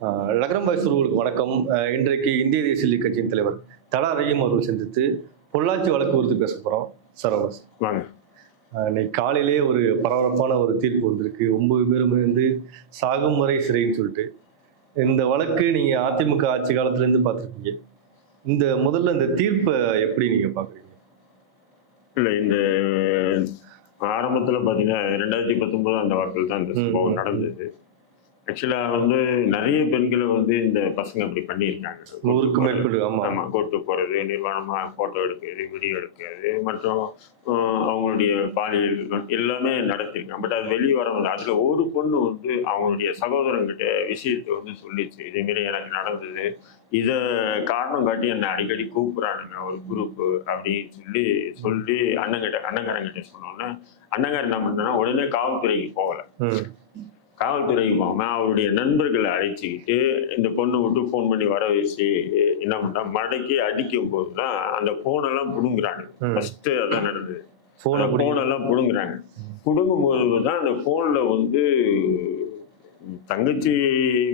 நகரம் பாய்சர்களுக்கு வணக்கம். ஆஹ் இன்றைக்கு இந்திய தேசிய லீக் கட்சியின் தலைவர் தலா ரஹீம் அவர்கள் சந்தித்து பொள்ளாச்சி வழக்கு குறித்து பேச போகிறோம் சரவணஸ் வாங்க. இன்னைக்கு காலையிலேயே ஒரு பரபரப்பான ஒரு தீர்ப்பு வந்திருக்கு. ஒன்பது பேரும் வந்து சாகும் வரை சிறைன்னு சொல்லிட்டு. இந்த வழக்கு நீங்கள் அதிமுக ஆட்சி காலத்துலேருந்து பார்த்துருக்கீங்க. இந்த முதல்ல இந்த தீர்ப்பை எப்படி நீங்கள் பார்க்குறீங்க? இல்லை இந்த ஆரம்பத்தில் பார்த்தீங்கன்னா ரெண்டாயிரத்தி பத்தொன்பது அந்த வாக்கில் தான் இந்த. சம்பவம் நடந்தது. ஆக்சுவலாக வந்து நிறைய பெண்களை வந்து இந்த பசங்க அப்படி பண்ணியிருக்காங்க. நூறுக்கும் மேற்பட்டு ஆமாம் ஆமாம் கோர்ட்டு போகிறது நிர்வாணமாக ஃபோட்டோ எடுக்கிறது வீடியோ எடுக்கிறது மற்றும் அவங்களுடைய பாலியல் எல்லாமே நடத்திருக்காங்க. பட் அது வெளியே வர முடியல அதில் ஒரு பொண்ணு வந்து அவங்களுடைய சகோதரங்கிட்ட விஷயத்தை வந்து சொல்லிச்சு. இதேமாரி எனக்கு நடந்தது. இதை காரணம் காட்டி என்னை அடிக்கடி கூப்பிட்றானுங்க ஒரு குரூப்பு அப்படின்னு சொல்லி சொல்லி அண்ணங்கிட்ட அண்ணங்காரங்கிட்ட சொன்னோன்னே அண்ணங்காரன் என்ன பண்ணா உடனே காவல்துறைக்கு போகலை. போகாமல் அவருடைய நண்பர்களை அழைச்சிக்கிட்டு இந்த பொண்ணை விட்டு ஃபோன் பண்ணி வர வச்சு என்ன பண்ணா மடக்கி அடிக்கும் போது தான் அந்த ஃபோனெல்லாம் பிடுங்குறாங்க. ம். ஃபர்ஸ்ட் அதான் நடந்தது. ஃபோனை ஃபோனெல்லாம் பிடுங்குறாங்க. பிடுங்கும் போது தான் அந்த ஃபோனில் வந்து தங்கச்சி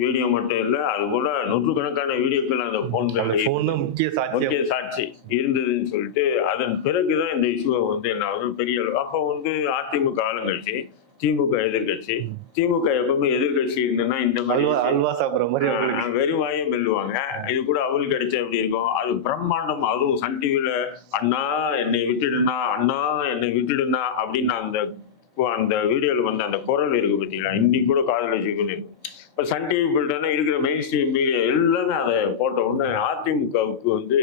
வீடியோ மட்டும் இல்லை அது கூட நூற்றுக்கணக்கான வீடியோக்கள் அந்த ஃபோன் தான் முக்கிய சாட்சியம். முக்கிய சாட்சி இருந்ததுன்னு சொல்லிட்டு அதன் பிறகுதான் இந்த இஷ்யூவை வந்து என்ன ஆகுது? பெரிய அளவு அப்போ வந்து அதிமுக ஆளுங்கட்சி திமுக எதிர்க்கட்சி. திமுக எப்பவுமே எதிர்க்கட்சி இருந்ததுன்னா இந்த மாதிரி அல்வா அல்வா சாப்பிட்ற மாதிரி அவங்களுக்கு. ஆஹ் வெறுவாயே மெல்லுவாங்க இது கூட அவள் கிடைச்சா எப்படி இருக்கும்? அது பிரம்மாண்டம். அதுவும் சன் டிவியில அண்ணா என்னை விட்டுடுனா அண்ணா என்னை விட்டுடுனா அப்படின்னு அந்த அந்த வீடியோல வந்து அந்த குரல் இருக்கு பார்த்தீங்களா இன்னைக்கு கூட காதல் வச்சுக்கணும் இப்போ சன் டிவி போயிட்டோன்னா இருக்கிற மெயின் ஸ்ட்ரீம் மீடியா எல்லாமே அதை போட்ட உடனே அதிமுகவுக்கு வந்து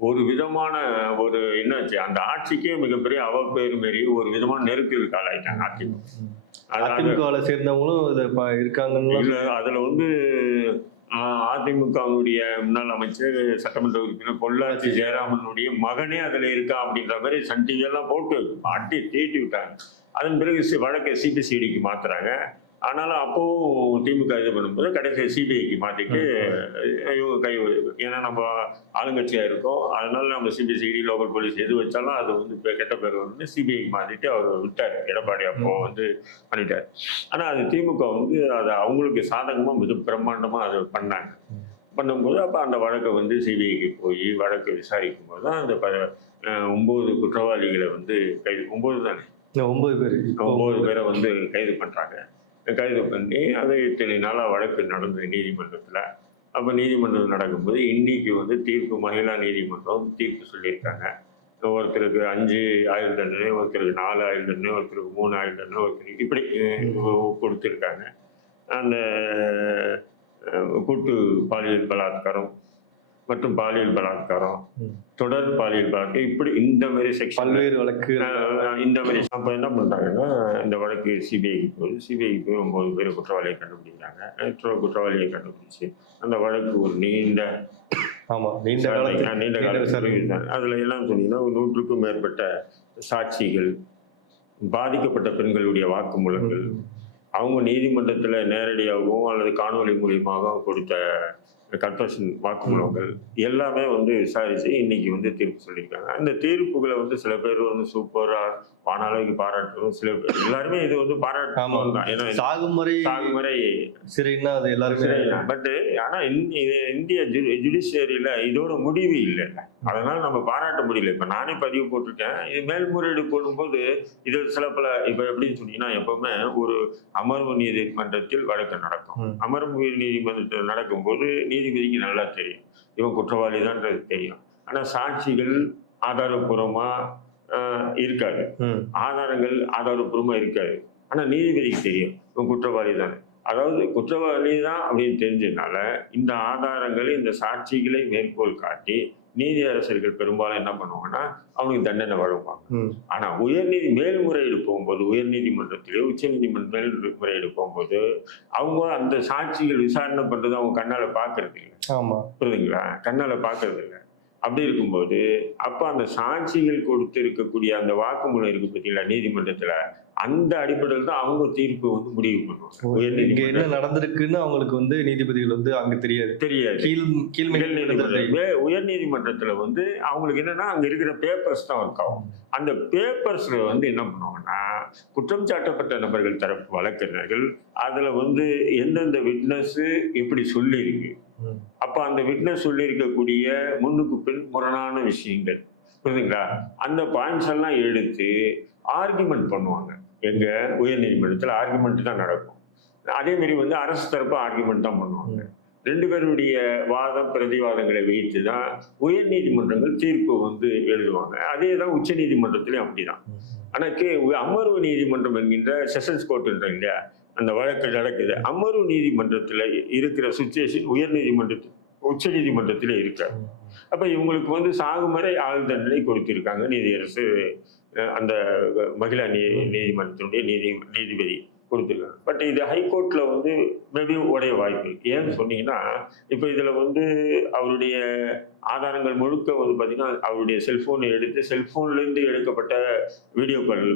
ஒரு விதமான ஒரு என்னாச்சு அந்த ஆட்சிக்கே மிகப்பெரிய அவப்பேறு மாரி ஒரு விதமான நெருக்கலுக்கு ஆளாயிட்டாங்க அதிமுக. அது- அது- அதிமுகவில் சேர்ந்தவங்களும் இருக்காங்கன்னு இல்ல அதுல வந்து ஆஹ், அதிமுகவினுடைய முன்னாள் அமைச்சர் சட்டமன்ற உறுப்பினர் பொள்ளாச்சி ஜெயராமனுடைய மகனே அதுல இருக்கா அப்படின்ற மாதிரி சன் டிவி எல்லாம் போட்டு அட்டி தீட்டி விட்டாங்க. அதன் பிறகு வழக்கை சிபிசிடிக்கு மாத்துறாங்க. ஆனாலும் அப்போவும் திமுக இது பண்ணும்போது கடைசி சிபிஐக்கு மாத்திட்டு இவங்க கை ஏன்னா நம்ம ஆளுங்கட்சியா இருக்கோம். அதனால நம்ம சிபிசிடி லோக்கல் போலீஸ் எது வச்சாலும் அது வந்து கெட்ட பேர் வந்து சிபிஐக்கு மாத்திட்டு அவர் விட்டார். எடப்பாடி அப்போ வந்து பண்ணிட்டார். ஆனா அது திமுக வந்து அதை அவங்களுக்கு சாதகமா மிக பிரம்மாண்டமா அதை பண்ணாங்க. பண்ணும்போது அப்போ அந்த வழக்கை வந்து சிபிஐக்கு போய் வழக்கை விசாரிக்கும் போது தான் அந்த ப அஹ் ஒன்பது குற்றவாளிகளை வந்து கைது ஒன்பது தானே? ஒன்பது பேர். ஒன்பது பேரை வந்து கைது பண்ணுறாங்க கைது பண்ணி அது இத்தனை நாளாக வழக்கு நடந்தது நீதிமன்றத்தில். அப்போ நீதிமன்றம் நடக்கும்போது இன்னைக்கு வந்து தீர்ப்பு மகிழா நீதிமன்றம் தீர்ப்பு சொல்லியிருக்காங்க. ஒருத்தருக்கு அஞ்சு ஆயுள் தண்டனை ஒருத்தருக்கு நாலு ஆயுள் தண்டனை ஒருத்தருக்கு மூணு ஆயுள் தண்டனை ஒருத்தருக்கு இப்படி கொடுத்துருக்காங்க. அந்த கூட்டு பாலியல் பலாத்காரம் மற்றும் பாலியல் பலாத்காரம். தொடர் பாலியல் பலாத்காரம் இப்படி இந்த மாதிரி செக்ஷன் பல்வேறு வழக்கு இந்த மாதிரி அப்போ என்ன பண்ணுறாங்கன்னா இந்த வழக்கு சிபிஐக்கு போகுது சிபிஐக்கு போய் ஒம்பது பேர் குற்றவாளியை கண்டுபிடிக்கிறாங்க குற்ற- குற்றவாளியை கண்டுபிடிச்சு அந்த வழக்கு ஒரு நீண்ட ஆமா நீண்ட காலத்துக்கு நீண்ட. காலத்தில் அதில் எல்லாம் சொன்னீங்கன்னா ஒரு நூற்றுக்கும் மேற்பட்ட சாட்சிகள் பாதிக்கப்பட்ட பெண்களுடைய வாக்குமூலங்கள். அவங்க நீதிமன்றத்தில் நேரடியாகவும் அல்லது காணொலி மூலியமாகவும் கொடுத்த கன்ஃபஷன் வாக்குமூலங்கள் எல்லாமே வந்து விசாரித்து இன்னைக்கு வந்து தீர்ப்பு சொல்லியிருக்காங்க. அந்த தீர்ப்புகளை வந்து சில பேர் வந்து சூப்பராக வானாலைக்கு பாராட்டுறோம். சில எல்லாருமே இது வந்து தான். ஏன்னா சாகும் வரை சாகுமுறை சிறைன்னா அது எல்லாருமே பட் ஆனா இந்தி- இது இந்திய ஜுடிஷியரியில இதோட முடிவு இல்லை. அதனால நம்ம பாராட்ட முடியல. இப்ப நானே பதிவு போட்டிருக்கேன். இது மேல்முறையீடு போடும்போது இது சில பல இப்ப எப்படின்னு சொன்னீங்கன்னா எப்பவுமே ஒரு அமர்வு நீதிமன்றத்தில் வழக்கு நடக்கும். அமர்வு நீதிமன்றத்தில் நடக்கும்போது நீதிபதிக்கு நல்லா தெரியும். இவன் குற்றவாளி தான்றது தெரியும். ஆனா சாட்சிகள் ஆதாரபூர்வமா ஆஹ், இருக்காது. ஆதாரங்கள் ஆதாரப்பூர்வமா இருக்காது. ஆனா நீதிபதிக்கு தெரியும். இவன் குற்றவாளி தானே அதாவது குற்றவாளி தான் அப்படின்னு தெரிஞ்சதுனால இந்த ஆதாரங்களை இந்த சாட்சிகளை மேற்கோள் காட்டி நீதி அரசர்கள் பெரும்பாலும் என்ன பண்ணுவாங்கன்னா அவனுக்கு தண்டனை வழங்குவாங்க. ஆனா உயர்நீதி மேல்முறையீடு போகும்போது உயர்நீதிமன்றத்திலே உச்சநீதிமன்ற மேல்முறையீடு போகும்போது அவங்க அந்த சாட்சிகள் விசாரணை பண்றது அவங்க கண்ணால பாக்குறது இல்லை புரியுதுங்களா? கண்ணால பாக்குறது இல்லை அப்படி இருக்கும்போது அப்ப அந்த சாட்சிகள் கொடுத்து இருக்கக்கூடிய அந்த வாக்குமூலம் இருக்கு பார்த்தீங்களா நீதிமன்றத்துல? அந்த அடிப்படையில் தான் அவங்க தீர்ப்பு வந்து முடிவு பண்ணுவாங்க. இங்க என்ன நடந்திருக்குன்னு அவங்களுக்கு வந்து நீதிபதிகள் வந்து அங்க தெரியாது. தெரியாது. கீழ் கீழ்மை உயர் உயர்நீதிமன்றத்துல வந்து அவங்களுக்கு என்னன்னா அங்க இருக்கிற பேப்பர்ஸ் தான் ஒர்க் ஆகும். அந்த பேப்பர்ஸ்ல வந்து என்ன பண்ணுவாங்கன்னா குற்றம் சாட்டப்பட்ட நபர்கள் தரப்பு வழக்கறிஞர்கள் அதுல வந்து எந்தெந்த விட்னஸ் எப்படி சொல்லியிருக்கு. அப்ப அந்த விட்னஸ் சொல்லியிருக்கக்கூடிய முன்னுக்கு பின் முரணான விஷயங்கள். புரியுதுங்களா? அந்த பாயிண்ட்ஸ் எல்லாம் எடுத்து ஆர்குமெண்ட் பண்ணுவாங்க. எங்க உயர்நீதிமன்றத்துல ஆர்குமெண்ட் தான் நடக்கும். அதே மாதிரி வந்து அரசு தரப்பு ஆர்குமெண்ட் தான் பண்ணுவாங்க. ரெண்டு பேருடைய வாதம் பிரதிவாதங்களை வைத்து தான் உயர்நீதிமன்றங்கள் தீர்ப்பு வந்து எழுதுவாங்க. அதே தான் உச்ச நீதிமன்றத்திலையும் அப்படிதான். ஆனா கே அமர்வு நீதிமன்றம் என்கின்ற செஷன்ஸ் கோர்ட்டுன்ற இல்லையா? அந்த வழக்கு நடக்குது. அமர்வு நீதிமன்றத்தில் இருக்கிற சுச்சுவேஷன் உயர் நீதிமன்றத்தில் உச்ச நீதிமன்றத்தில் இருக்க அப்போ இவங்களுக்கு வந்து சாகுமறை ஆள் தண்டனை கொடுத்திருக்காங்க நீதியரசு அந்த மகிழா நீ நீதிமன்றத்தினுடைய நீதி நீதிபதி கொடுத்துருக்காங்க. பட் இது ஹைகோர்ட்டில் வந்து மேபி உடைய வாய்ப்பு ஏன்னு சொன்னீங்கன்னா இப்போ இதில் வந்து அவருடைய ஆதாரங்கள் முழுக்க வந்து பார்த்தீங்கன்னா அவருடைய செல்ஃபோனை எடுத்து செல்ஃபோன்லேருந்து எடுக்கப்பட்ட வீடியோக்கள்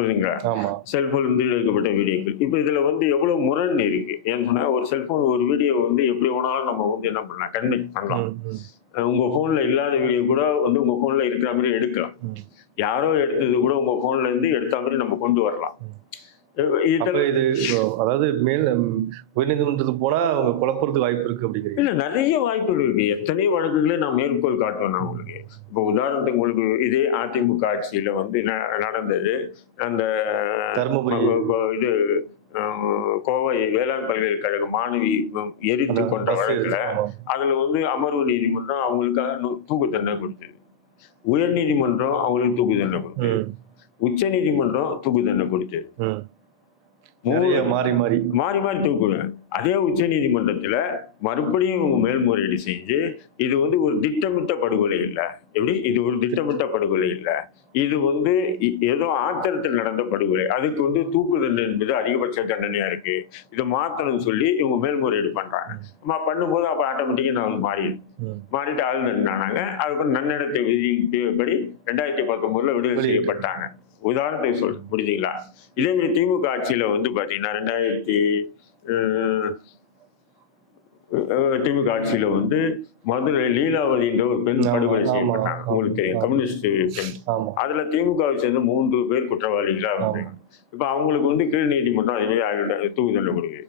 புரியுதுங்களா ஆமா. செல்போன் இருந்து எடுக்கப்பட்ட வீடியோக்கள். இப்போ இதுல வந்து எவ்வளவு முரண் இருக்கு? ஏன்னு சொன்னா ஒரு செல்போன் ஒரு வீடியோ வந்து எப்படி வேணாலும் நம்ம வந்து என்ன பண்ணலாம்? கன்வெக்ட் பண்ணலாம். ம், ம். அஹ் உங்க போன்ல இல்லாத வீடியோ கூட வந்து உங்க போன்ல இருக்கிற மாதிரி எடுக்கலாம். யாரோ எடுத்தது கூட உங்க போன்ல இருந்து எடுத்த மாதிரி நம்ம கொண்டு வரலாம். இது அதாவது மேல் உயர்நீதிமன்றத்துக்கு போனா அவங்க குழப்பறதுக்கு வாய்ப்பு இருக்கு அப்படிங்கிறீங்க. இல்ல நிறைய வாய்ப்புகள் இருக்கு. எத்தனையோ வழக்குகளே நான் மேற்கோள் காட்டுவேன் நான் உங்களுக்கு. இப்போ உதாரணத்துக்கு உங்களுக்கு இதே அதிமுக ஆட்சியில வந்து நடந்தது. அந்த தருமபுரி. இது கோவை வேளாண் பல்கலைக்கழக மாணவி எரித்து கொண்ட வழக்குல. அதுல வந்து அமர்வு நீதிமன்றம் அவங்களுக்காக தூக்கு தண்டனை கொடுத்தது. உயர் நீதிமன்றம் அவங்களுக்கு தூக்கு தண்டனை கொடுத்தது. உச்ச நீதிமன்றம் தூக்கு தண்டனை கொடுத்தது மாறி மாறி. மாறி மாறி தூக்குவேன் அதே உச்ச நீதிமன்றத்துல மறுபடியும் இவங்க மேல்முறையீடு செஞ்சு இது வந்து ஒரு திட்டமிட்ட படுகொலை இல்லை. எப்படி? இது ஒரு திட்டமிட்ட படுகொலை இல்லை. இது வந்து ஏதோ ஆத்திரத்தில் நடந்த படுகொலை. அதுக்கு வந்து தூக்கு தண்டனை என்பது அதிகபட்ச தண்டனையா இருக்கு. இதை மாத்தணும்னு சொல்லி இவங்க மேல்முறையீடு பண்றாங்க. நம்ம பண்ணும்போது அப்ப ஆட்டோமேட்டிக்கா நான் வந்து மாறிடுது ம். மாறிட்டு ஆள் தண்டானாங்க அதுக்கப்புறம் நன்னடத்தை விதிப்படி ரெண்டாயிரத்தி பத்தொன்பதுல விடுதலை. செய்யப்பட்டாங்க. உதாரணத்துக்கு சொல்றேன். புரியுதுங்களா இதே மாதிரி திமுக ஆட்சியில வந்து பாத்தீங்கன்னா ரெண்டாயிரத்தி திமுக ஆட்சியில வந்து மதுரை லீலாவதின்ற ஒரு பெண் படுகொலை செய்யப்பட்டாங்க. உங்களுக்கு தெரியும். கம்யூனிஸ்ட் பெண். அதுல திமுகவை சேர்ந்த மூன்று பேர் குற்றவாளிகளா வந்து இப்ப அவங்களுக்கு வந்து கீழ் நீதிமன்றம் அதே மாதிரி ஆயுள் தூக்கு தண்டனை கொடுக்குது.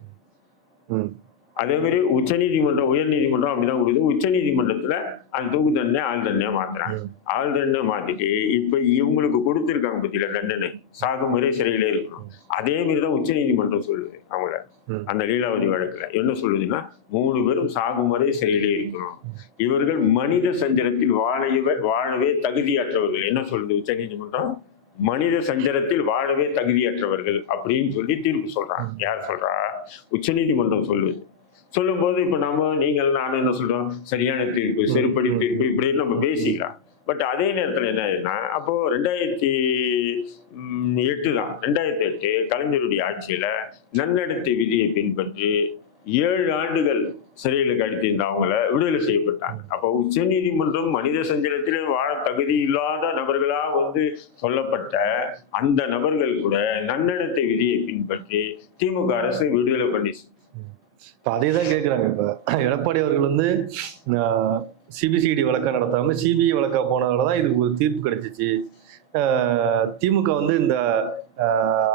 ம். அதே மாதிரி உச்ச நீதிமன்றம் உயர் நீதிமன்றம் அப்படிதான் கொடுக்குது உச்ச நீதிமன்றத்துல அந்த தூக்கு தண்டனை ஆள் தண்டனையா மாத்துறாங்க. ம். ஆள் தண்டனை மாத்திட்டு இப்ப இவங்களுக்கு கொடுத்திருக்காங்க பத்தியில தண்டனை சாகும் வரை சிறையிலே இருக்கணும். அதே மாதிரி தான் உச்ச நீதிமன்றம் சொல்லுது அவங்கள. அந்த லீலாவதி வழக்குல என்ன சொல்லுதுன்னா மூணு பேரும் சாகும் வரை சிறையிலே இருக்கணும். இவர்கள் மனித சஞ்சலத்தில் வாழவே வாழவே தகுதியற்றவர்கள். என்ன சொல்லுது உச்ச நீதிமன்றம் மனித சஞ்சலத்தில் வாழவே தகுதியற்றவர்கள் அப்படின்னு சொல்லி தீர்ப்பு சொல்றாங்க. யார் சொல்றா? உச்ச நீதிமன்றம் சொல்லுது. சொல்லும்போது இப்ப நம்ம நீங்கள் நானும் என்ன சொல்றோம்? சரியான தீர்ப்பு செருப்படி தீர்ப்பு இப்படின்னு நம்ம பேசிக்கலாம். பட் அதே நேரத்தில் என்ன ஆயிடுனா அப்போ ரெண்டாயிரத்தி எட்டு தான். ரெண்டாயிரத்தி எட்டு கலைஞருடைய ஆட்சியில நன்னடத்தை விதியை பின்பற்றி ஏழு ஆண்டுகள் சிறையில் கழித்திருந்த அவங்கள விடுதலை செய்யப்பட்டாங்க. அப்போ உச்சநீதிமன்றம் மனித சஞ்சலத்திலே வாழ தகுதி இல்லாத நபர்களா வந்து சொல்லப்பட்ட அந்த நபர்கள் கூட நன்னடத்தை விதியை பின்பற்றி திமுக அரசு விடுதலை பண்ணி இப்போ அதே தான் கேட்குறாங்க இப்போ எடப்பாடி அவர்கள் வந்து சிபிசிஐடி வழக்கா நடத்தாமல் சிபிஐ வழக்கா போனதால தான் இதுக்கு ஒரு தீர்ப்பு கிடைச்சிச்சு திமுக வந்து இந்த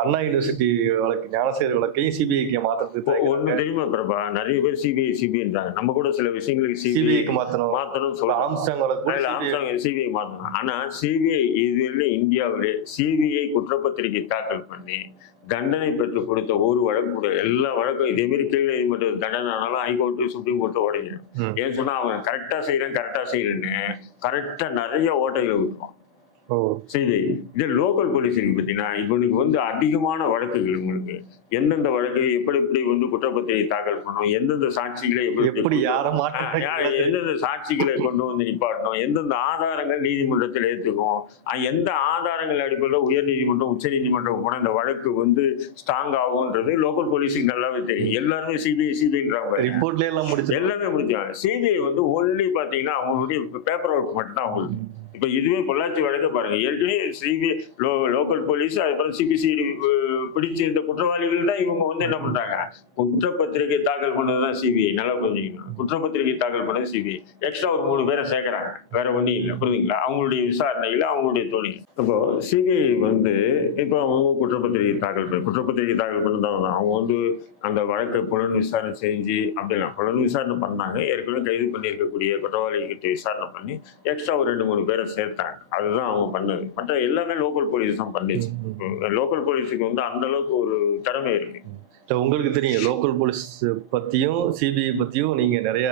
அண்ணா யூனிவர்சிட்டி வழக்கு ஞானசேகர் வழக்கையும் சிபிஐக்கு மாற்றுறதுக்கு ஒண்ணு தெரியுமா பிரபா நிறைய பேர் சிபிஐ சிபிஐன்றாங்க நம்ம கூட சில விஷயங்களுக்கு சிபிஐ சிபிஐக்கு மாற்றணும் மாத்தணும்னு சொல்றோம் ஆம்ஸ்டாங் வழக்கு CBI சிபிஐ மாத்தணும் ஆனா சிபிஐ இதுல இந்தியாவிலே சிபிஐ குற்றப்பத்திரிகை தாக்கல் பண்ணி தண்டனை பெற்று கொடுத்த ஒரு வழக்கு கூட எல்லா வழக்கும் இதே மாதிரி கீழ் நீதிமன்றம் தண்டனை ஆனாலும் ஹைகோர்ட்டு சுப்ரீம் கோர்ட்டு உடைஞ்சிடும். ஏன்னு சொன்னா அவன் கரெக்டா செய்யறேன் கரெக்டா செய்யறேன்னு கரெக்டா நிறைய ஓட்டைகளை விட்டுருவான். ஓ சிபிஐ இது லோக்கல் போலீஸ் இருக்கு பார்த்தீங்கன்னா இவனுக்கு வந்து அதிகமான வழக்குகள் உங்களுக்கு எந்தெந்த வழக்கு எப்படி எப்படி வந்து குற்றப்பத்திரிகை தாக்கல் பண்ணணும் எந்தெந்த சாட்சிகளை எப்படி எந்தெந்த சாட்சிகளை கொண்டு வந்து நிப்பாட்டணும் எந்தெந்த ஆதாரங்கள் நீதிமன்றத்தில் ஏற்றுக்கும் எந்த ஆதாரங்கள் அடிப்படையில் உயர் நீதிமன்றம் உச்ச நீதிமன்றம் போன இந்த வழக்கு வந்து ஸ்ட்ராங் ஆகும்ன்றது லோக்கல் போலீஸுக்கு நல்லாவே தெரியும். எல்லாருமே சிபிஐ சிபிஐன்றாங்க ரிப்போர்ட்ல எல்லாம் முடிச்சு எல்லாமே முடிச்சாங்க சிபிஐ வந்து ஒன்லி பார்த்தீங்கன்னா அவங்களுடைய பேப்பர் ஒர்க் மட்டும் தான் அவங்களுக்கு. இப்போ இதுவே பொள்ளாச்சி வழக்கை பாருங்கள் ஏற்கனவே சிபி லோ லோக்கல் போலீஸ் அதுக்கப்புறம் சிபிசிஐடி பிடிச்ச இந்த குற்றவாளிகள் தான் இவங்க வந்து என்ன பண்ணுறாங்க குற்றப்பத்திரிகை தாக்கல் பண்ணது தான் சிபிஐ நல்லா புரிஞ்சுக்கணும். குற்றப்பத்திரிகை தாக்கல் பண்ணது சிபிஐ எக்ஸ்ட்ரா ஒரு மூணு பேரை சேர்க்குறாங்க. வேற ஒன்றும் இல்லை. புரியுதுங்களா அவங்களுடைய விசாரணையில் அவங்களுடைய தொழில் இப்போ சிபிஐ வந்து இப்போ அவங்க குற்றப்பத்திரிகை தாக்கல் பண்ணி குற்றப்பத்திரிகை தாக்கல் பண்ணதான் அவங்க வந்து அந்த வழக்கை புலன் விசாரணை செஞ்சு அப்படிலாம் புலன் விசாரணை பண்ணாங்க. ஏற்கனவே கைது பண்ணியிருக்கக்கூடிய குற்றவாளிகிட்ட விசாரணை பண்ணி எக்ஸ்ட்ரா ஒரு ரெண்டு மூணு பேரை சேர்த்தாங்க. அதுதான் அவங்க பண்ணது. மற்ற எல்லாமே லோக்கல் போலீஸ் தான் பண்ணிச்சு. லோக்கல் போலீஸுக்கு வந்து அந்த அளவுக்கு ஒரு திறமை இருக்கு. உங்களுக்கு தெரியும் லோக்கல் போலீஸ் பத்தியும் சிபிஐ பத்தியும் நீங்க நிறைய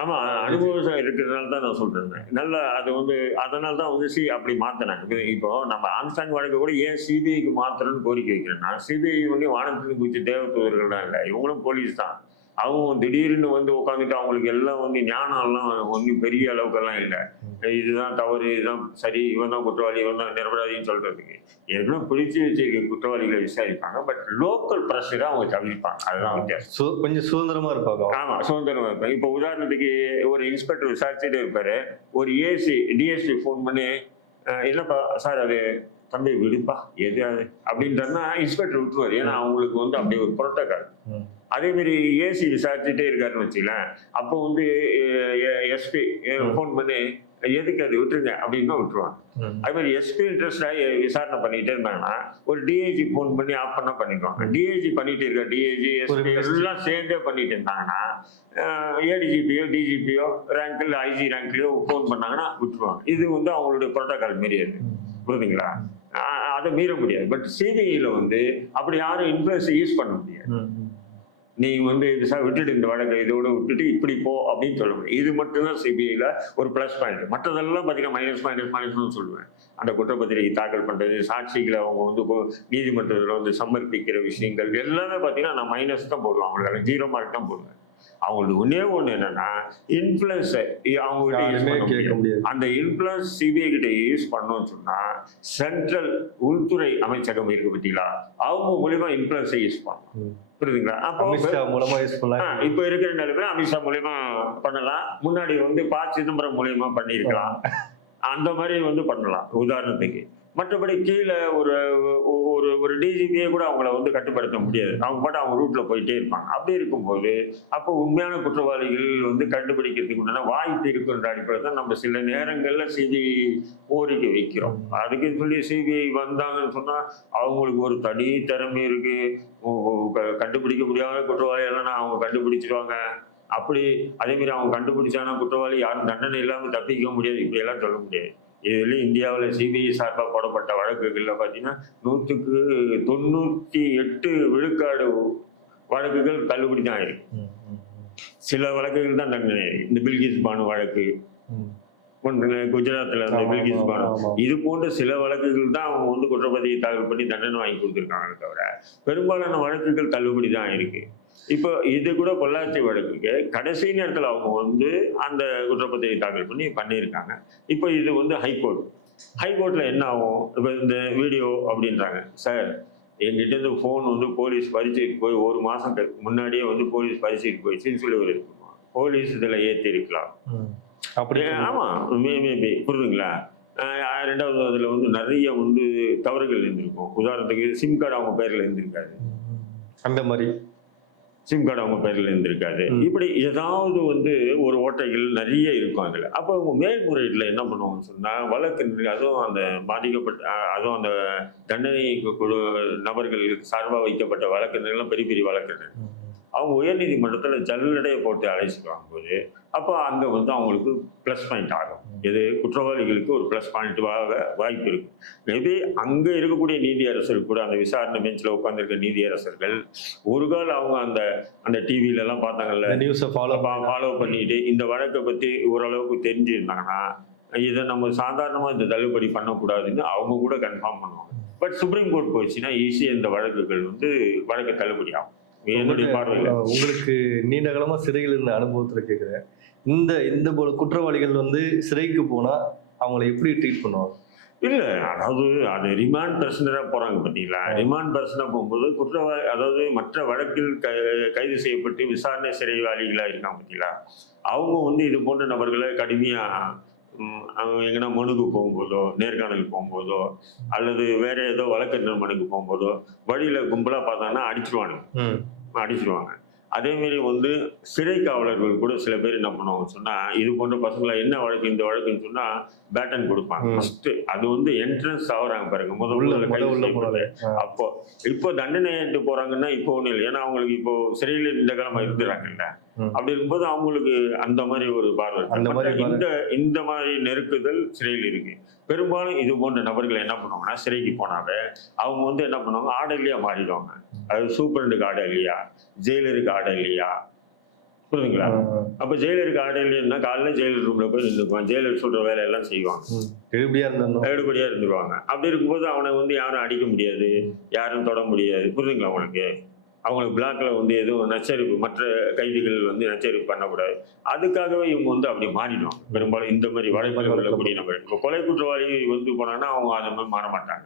ஆமா அனுபவம் இருக்கிறதுனால தான் நான் சொல்றேன். நல்ல அது வந்து அதனால தான் வந்து சி அப்படி மாத்தினாங்க. இப்போ நம்ம ஆம்ஸ்டாங் வழக்கு கூட ஏன் சிபிஐக்கு மாத்திரன்னு கோரிக்கை வைக்கிறேன்னா சிபிஐ வந்து வானத்துக்கு குறித்த தேவதூதர்கள் தான் இல்லை. இவங்களும் போலீஸ் தான். அவங்க திடீர்னு வந்து உட்காந்துட்டு அவங்களுக்கு எல்லாம் வந்து ஞானம் எல்லாம் ஒன்றும் பெரிய அளவுக்கெல்லாம் இல்லை. இதுதான் தவறு இதுதான் சரி இவன் தான் குற்றவாளி இவன் தான் நிரபராதின்னு சொல்றதுக்கு ஏற்கனவே பிடிச்சு வச்சிருக்க குற்றவாளிகளை விசாரிப்பாங்க. பட் லோக்கல் ப்ரெஷரை அவங்க தவிர்ப்பாங்க. அதுதான் வித்தியாசம். சு- கொஞ்சம் சுதந்திரமா இருப்பாங்க அவங்க. ஆமா சுதந்திரமா இருப்பேன் இப்போ உதாரணத்துக்கு ஒரு இன்ஸ்பெக்டர் விசாரிச்சுட்டே இருப்பாரு. ஒரு ஏசி டிஎஸ்பி ஃபோன் பண்ணி இல்லப்பா சார் அது தம்பி விடுப்பா? எது அது? அப்படின்றனா இன்ஸ்பெக்டர் விட்டுருவாரு. ஏன்னா அவங்களுக்கு வந்து அப்படி ஒரு புரோட்டோக்கால். ம். அதே மாதிரி ஏசி விசாரிச்சுட்டே இருக்காருன்னு வச்சுக்கலாம் அப்போ வந்து எஸ்பி ஃபோன் பண்ணி எதுக்கு அது விட்டுருங்க? அப்படின்னு விட்டுருவாங்க. அது மாதிரி எஸ்பி இன்ட்ரெஸ்டாக விசாரணை பண்ணிட்டே இருந்தாங்கன்னா ஒரு டிஐஜி ஃபோன் பண்ணி ஆஃப் பண்ணா பண்ணிக்குவாங்க டிஐஜி பண்ணிட்டு இருக்க டிஐஜி எஸ்பி எல்லாம் சேர்ந்தே பண்ணிட்டு இருந்தாங்கன்னா ஏடிஜிபியோ டிஜிபியோ ரேங்க்ல ஐஜி ரேங்க்லயோ ஃபோன் பண்ணாங்கன்னா விட்டுருவாங்க. இது வந்து அவங்களுடைய புரோட்டோகால் மாரி அது ம். புரியுதுங்களா? அதை மீற முடியாது. பட் சிபிஐல வந்து அப்படி யாரும் இன்ஃபுளுன்ஸ் யூஸ் பண்ண முடியாது. நீங்கள் நீ வந்து விசா விட்டுட்டு இந்த வழக்கை இதோட விட்டுட்டு இப்படி போ அப்படின்னு சொல்ல முடியும் இது மட்டும்தான் சிபிஐல ஒரு ப்ளஸ் பாயிண்ட் மற்றதெல்லாம் பார்த்தீங்கன்னா மைனஸ் மைனஸ் மைனஸ்னு சொல்லுவேன். அந்த குற்றப்பத்திரிகை தாக்கல் பண்றது சாட்சிகளை அவங்க வந்து நீதிமன்றத்தில் வந்து சமர்ப்பிக்கிற விஷயங்கள் எல்லாமே பார்த்தீங்கன்னா நான் மைனஸ் தான் போடுவேன். அவங்களுக்கு ஜீரோ மார்க் தான் போடுவேன். அவங்களுக்கு ஒன்னே ஒன்று என்னன்னா இன்ஃப்ளூயன்ஸ் அவங்க கிட்ட யூஸ் பண்ண முடியாது. முடியாது. அந்த இன்ஃப்ளூயன்ஸ் சிபிஐ கிட்ட யூஸ் பண்ணோம்னு சொன்னா சென்ட்ரல் உள்துறை அமைச்சகம் இருக்கு பார்த்தீங்களா? அவங்க மூலியமா இன்ஃப்ளூயன்ஸை யூஸ் பண்ணலாம். புரியுதுங்களா? அப்போ அமித்ஷா மூலமா யூஸ் பண்ணலாம். இப்ப இருக்கிற நிலைமையில அமித்ஷா மூலியமா பண்ணலாம். முன்னாடி வந்து ப சிதம்பரம் மூலியமா பண்ணியிருக்கலாம். அந்த மாதிரி வந்து பண்ணலாம். உதாரணத்துக்கு. மற்றபடி கீழே ஒரு ஒரு ஒரு டிஜிபியை கூட அவங்கள வந்து கட்டுப்படுத்த முடியாது. அவங்க பாட்டு அவங்க ரூட்டில் போயிட்டே இருப்பாங்க. அப்படி இருக்கும்போது அப்போ உண்மையான குற்றவாளிகள் வந்து கண்டுபிடிக்கிறதுக்கு உண்டான வாய்ப்பு இருக்குன்ற அடிப்படையில் தான் நம்ம சில நேரங்களில் சிபிஐ கோரிக்கை வைக்கிறோம். அதுக்கு சொல்லி சிபிஐ வந்தாங்கன்னு சொன்னால் அவங்களுக்கு ஒரு தனி திறமை இருக்குது க- கண்டுபிடிக்க முடியாத குற்றவாளியெல்லாம் அவங்க கண்டுபிடிச்சிருவாங்க. அப்படி அதேமாரி அவங்க கண்டுபிடிச்சானா குற்றவாளி யாரும் தண்டனை இல்லாமல் தப்பிக்க முடியாது. இப்படியெல்லாம் சொல்ல முடியாது. இதுல இந்தியாவில் சிபிஐ சார்பாக போடப்பட்ட வழக்குகளில் பார்த்தீங்கன்னா நூற்றுக்கு தொண்ணூற்றி எட்டு விழுக்காடு வழக்குகள் தள்ளுபடி தான் இருக்கு. சில வழக்குகள் தான் தண்டனை இந்த பில்கிஸ் பானு வழக்கு. குஜராத்தில் ஆமா, பில்கிஸ் பானு. இது போன்ற சில வழக்குகள் தான் அவங்க வந்து குற்றப்பத்திரிகை தாக்கல் பண்ணி தண்டனை வாங்கி கொடுத்துருக்காங்க தவிர பெரும்பாலான வழக்குகள் தள்ளுபடி தான் இருக்கு இப்போ இது கூட பொள்ளாச்சி வழக்குக்கு கடைசி நேரத்தில் அவங்க வந்து அந்த குற்றப்பத்திரிகை தாக்கல் பண்ணி பண்ணியிருக்காங்க. இப்போ இது வந்து ஹைகோர்ட் ஹைகோர்ட்டில் என்ன ஆகும்? இப்போ இந்த வீடியோ அப்படின்றாங்க. சார் என்கிட்ட இருந்து ஃபோன் வந்து போலீஸ் பரிசைக்கு போய் ஒரு மாதம் முன்னாடியே வந்து போலீஸ் பரிசைக்கு போயிடுச்சுன்னு சொல்லி ஒரு இருக்குமா போலீஸ் இதில் ஏற்றி இருக்கலாம் ம். அப்படி ஏ, ஆமா. மே மேபி புரியுதுங்களா? அஹ் ரெண்டாவது அதில் வந்து நிறைய வந்து தவறுகள் இருந்திருக்கும். உதாரணத்துக்கு சிம் கார்டு அவங்க பேரில். ம். அந்த மாதிரி. சிம் கார்டு அவங்க பேரில் இருந்திருக்காது. இப்படி ஏதாவது வந்து ஒரு ஓட்டைகள் நிறைய இருக்கும் அதில் அப்போ அவங்க மேல்முறையீட்டில் என்ன பண்ணுவாங்கன்னு சொன்னால் வழக்கு அதுவும் அந்த பாதிக்கப்பட்ட அதுவும் அந்த தண்டனை குழு நபர்களுக்கு சார்பாக வைக்கப்பட்ட வழக்கறிஞர்கள்லாம் பெரிய பெரிய வழக்கறிஞர். அவங்க உயர்நீதிமன்றத்தில் ஜல்லடையை போட்டு அழைச்சிக்குவாங்க போது அப்போ அங்கே வந்து அவங்களுக்கு ப்ளஸ் பாயிண்ட் ஆகும். இது குற்றவாளிகளுக்கு ஒரு ப்ளஸ் பாயிண்ட்டாக வாய்ப்பு இருக்கு. மேபி அங்கே இருக்கக்கூடிய நீதியரசர் கூட அந்த விசாரணை பெஞ்சில் உட்காந்துருக்க நீதியரசர்கள் ஒரு கால் அவங்க அந்த அந்த டிவில எல்லாம் பார்த்தாங்கல்ல நியூஸை ஃபாலோ ஃபாலோ பண்ணிட்டு இந்த வழக்கை பற்றி ஓரளவுக்கு தெரிஞ்சிருந்தாங்கன்னா இதை நம்ம சாதாரணமாக இந்த தள்ளுபடி பண்ணக்கூடாதுன்னு அவங்க கூட கன்ஃபார்ம் பண்ணுவாங்க. பட் சுப்ரீம் கோர்ட் போயிடுச்சுன்னா ஈஸியாக இந்த வழக்குகள் வந்து வழக்கு தள்ளுபடி ஆகும். என்னுடைய பார்வையில் உங்களுக்கு நீண்ட காலமா சிறையில் இருந்த அனுபவத்துல கேக்குறேன். இந்த இந்த போல குற்றவாளிகள் வந்து சிறைக்கு போனா அவங்களை எப்படி ட்ரீட் பண்ணுவாங்க? இல்ல அதாவது அது ரிமாண்ட் பர்சனராக போறாங்க பார்த்தீங்களா ரிமாண்ட் பர்சனாக போகும்போது குற்றவாளி அதாவது மற்ற வழக்கில் க கைது செய்யப்பட்டு விசாரணை சிறைவாளிகளாக இருக்காங்க பார்த்தீங்களா அவங்க வந்து இது போன்ற நபர்களை கடுமையா ம், அவங்க எங்கன்னா மனுக்கு போகும்போதோ நேர்காணல் போகும்போதோ அல்லது வேற ஏதோ வழக்கறிஞர் மனுக்கு போகும்போதோ வழியில கும்பலா பார்த்தாங்கன்னா அடிச்சிருவானுங்க. அடிச்சிருவாங்க. அதே மாதிரி வந்து சிறை காவலர்கள் கூட சில பேர் என்ன பண்ணுவாங்க சொன்னா இது போன்ற பசங்களை என்ன வழக்கு இந்த வழக்குன்னு சொன்னா பேட்டன் கொடுப்பாங்க. ம். ஃபர்ஸ்ட் அது வந்து என்ட்ரன்ஸ் ஆகுறாங்க பாருங்க. முதல்ல முத கைது உள்ள அப்போ இப்போ தண்டனை ஏற்று போறாங்கன்னா இப்போ ஒண்ணும் இல்லை. ஏன்னா அவங்களுக்கு இப்போ சிறையில் இந்த காலமா இருந்துறாங்கல்ல. அப்படி இருக்கும்போது அவங்களுக்கு அந்த மாதிரி ஒரு பார்வை. அந்த மாதிரி இந்த இந்த மாதிரி நெருக்குதல் சிறையில் இருக்கு. பெரும்பாலும் இது போன்ற நபர்கள் என்ன பண்ணுவாங்கன்னா சிறைக்கு போனாவே அவங்க வந்து என்ன பண்ணுவாங்க ஆடலியா மாறிடுவாங்க. அது சூப்பரண்டுக்கு ஆடை இல்லையா? ஜெயிலருக்கு ஆடை இல்லையா? புரியுதுங்களா அப்ப ஜெயிலருக்கு ஆடை இல்லைன்னா காலைல ஜெயிலர் ரூம்ல போய் நின்றுக்குவான். ஜெயிலர் சொல்ற வேலையெல்லாம் செய்வாங்க. எழுபடியா இருந்தோம் எடுபடியா இருந்துருவாங்க. அப்படி இருக்கும்போது அவனை வந்து யாரும் அடிக்க முடியாது. யாரும் தொட முடியாது. புரியுதுங்களா அவனுக்கு அவங்களுக்கு பிளாக்ல வந்து எதுவும் நச்சரிப்பு மற்ற கைதிகள் வந்து நச்சரிப்பு பண்ணக்கூடாது. அதுக்காகவே இவங்க வந்து அப்படி மாறிடுவாங்க. பெரும்பாலும் இந்த மாதிரி வலைமலை உள்ளக்கூடிய நபர் இப்போ கொலை குற்றவாளி வந்து போனாங்கன்னா அவங்க அந்த மாதிரி மாற மாட்டாங்க.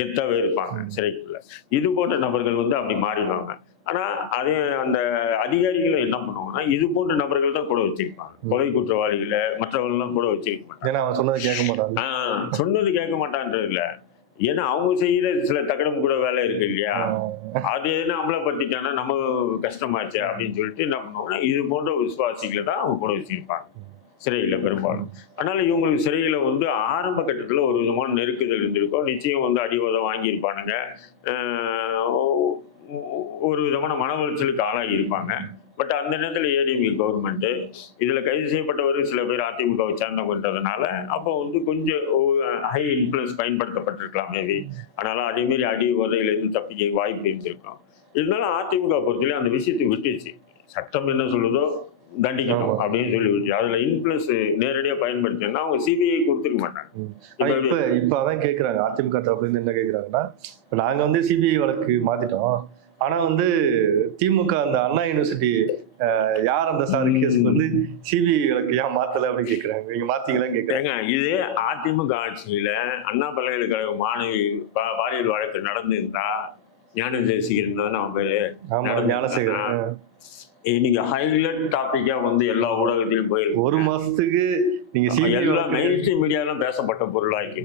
கெத்தாவே இருப்பாங்க சிறைக்குள்ள. இது போன்ற நபர்கள் வந்து அப்படி மாறிடுவாங்க. ஆனா அதே அந்த அதிகாரிகள் என்ன பண்ணுவாங்கன்னா இது போன்ற நபர்கள் தான் கூட வச்சிருப்பாங்க. கொலை குற்றவாளிகளை மற்றவர்கள்லாம் கூட வச்சிருக்க மாட்டாங்க. ஏன்னா அவன் சொன்னதை கேட்க மாட்டான். ஆஹ் சொன்னது கேட்க மாட்டான்றது இல்ல ஏன்னா அவங்க செய்யற சில தகடம் கூட வேலை இருக்கு இல்லையா? அது என்ன அமலப்படுத்திட்டாங்கன்னா நம்ம கஷ்டமாச்சு அப்படின்னு சொல்லிட்டு என்ன பண்ணுவாங்கன்னா இது போன்ற விசுவாசிகளை தான் அவங்க கூட வச்சிருப்பாங்க. சிறையில் பெரும்பாலும். அதனால இவங்களுக்கு சிறையில் வந்து ஆரம்ப கட்டத்தில் ஒரு விதமான நெருக்குதல் இருந்திருக்கும். நிச்சயம் வந்து அடிவோதை வாங்கியிருப்பானுங்க. ஒரு விதமான மன உளைச்சலுக்கு ஆளாகி இருப்பாங்க பட் அந்த நேரத்தில் ஏடிஎம்கே கவர்மெண்ட்டு இதில் கைது செய்யப்பட்டவர் சில பேர் அதிமுகவை சேர்ந்தவங்கன்றதுனால அப்போ வந்து கொஞ்சம் ஹை இன்ஃப்ளூயன்ஸ் பயன்படுத்தப்பட்டிருக்கலாம் மேபி. ஆனாலும் அதேமாரி அடி உதையிலேருந்து தப்பிக்க வாய்ப்பு இருந்திருக்கும் இருந்தாலும் அதிமுக பொறுத்தவரை அந்த விஷயத்தை விட்டுச்சு. சட்டம் என்ன சொல்லுதோ தண்டிக்கணும். அப்படின்னு சொல்லி விட்டுச்சு. அதில் இன்ஃப்ளூயன்ஸ் நேரடியாக பயன்படுத்தினா அவங்க சிபிஐ கொடுத்துருக்க மாட்டாங்க. இப்ப இப்ப அதான் கேக்குறாங்க. அதிமுக தரப்புல இருந்து என்ன கேக்குறாங்கன்னா இப்ப நாங்க வந்து சிபிஐ வழக்கு மாத்திட்டோம். ஆனா வந்து திமுக அந்த அண்ணா யூனிவர்சிட்டி யார் அந்த சார் கேஸ்க்கு வந்து சிபிஐ வழக்கு ஏன் மாத்தல அப்படின்னு கேக்குறாங்க. நீங்க மாத்தீங்களான்னு கேக்குறாங்க. ஏங்க இது அதிமுக ஆட்சியில அண்ணா பல்கலைக்கழக மாணவி பா- பாலியல் வழக்கு நடந்திருந்தா ஞான தேசிகர் தான் அவன் பேரு ஆமா ஞானசேகர் இன்னைக்கு ஹைலைட் டாபிக்கா வந்து எல்லா ஊடகத்திலும் போயிருக்கு. ஒரு மாசத்துக்கு நீங்க நம்ம சிபிஐ எல்லா மெயின் ஸ்ட்ரீம் மீடியாலாம் பேசப்பட்ட பொருளாக்கி.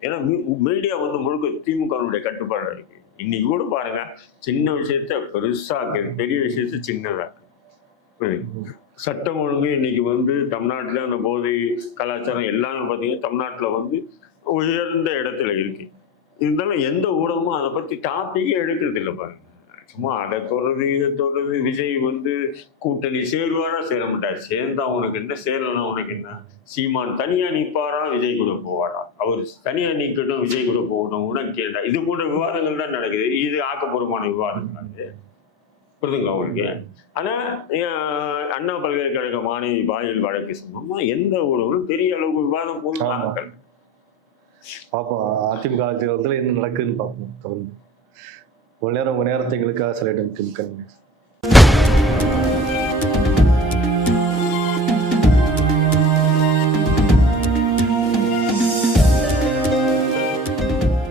ஏன்னா மீடியா வந்து முழுக்க திமுகவுடைய கட்டுப்பாடு இருக்கு. இன்னைக்கு கூட பாருங்க சின்ன விஷயத்த பெருசாக்குது பெரிய விஷயத்த சின்னதாக சட்டம் ஒழுங்கு இன்னைக்கு வந்து தமிழ்நாட்டில் அந்த போதை கலாச்சாரம் எல்லாமே பார்த்தீங்கன்னா தமிழ்நாட்டில் வந்து உயர்ந்த இடத்துல இருக்கு. இருந்தாலும் எந்த ஊடகமும் அதை பற்றி டாப்பிக்கே எடுக்கிறது இல்லை பாருங்க. சும்மா அதை தொடர்றது இதை தொடர்றது விஜய் வந்து கூட்டணி சேருவாரா சேர மாட்டார் சேர்ந்தா உனக்கு என்ன சேரலன்னா உனக்கு என்ன? சீமான் தனியா நிப்பாரா விஜய் கூட போவாரா? அவர் தனியா நிற்கட்டும் விஜய் கூட போகணும் உனக்கு கேட்டா. இது போன்ற விவாதங்கள் தான் நடக்குது. இது ஆக்கப்பூர்வமான விவாதங்கள் அது. புரிதுங்களா உங்களுக்கு? ஆனா அண்ணா பல்கலைக்கழக மாணவி பாலியல் வழக்கு சம்பந்தமாக எந்த ஊடகம் பெரிய அளவுக்கு விவாதம் போது ஆமா. அதிமுக ஆட்சியில் என்ன நடக்குதுன்னு பார்ப்போம் தொடர்ந்து. ஒரு நேரம் உங்கள் நேரத்தை எங்களுக்காக சில இடம் திமுக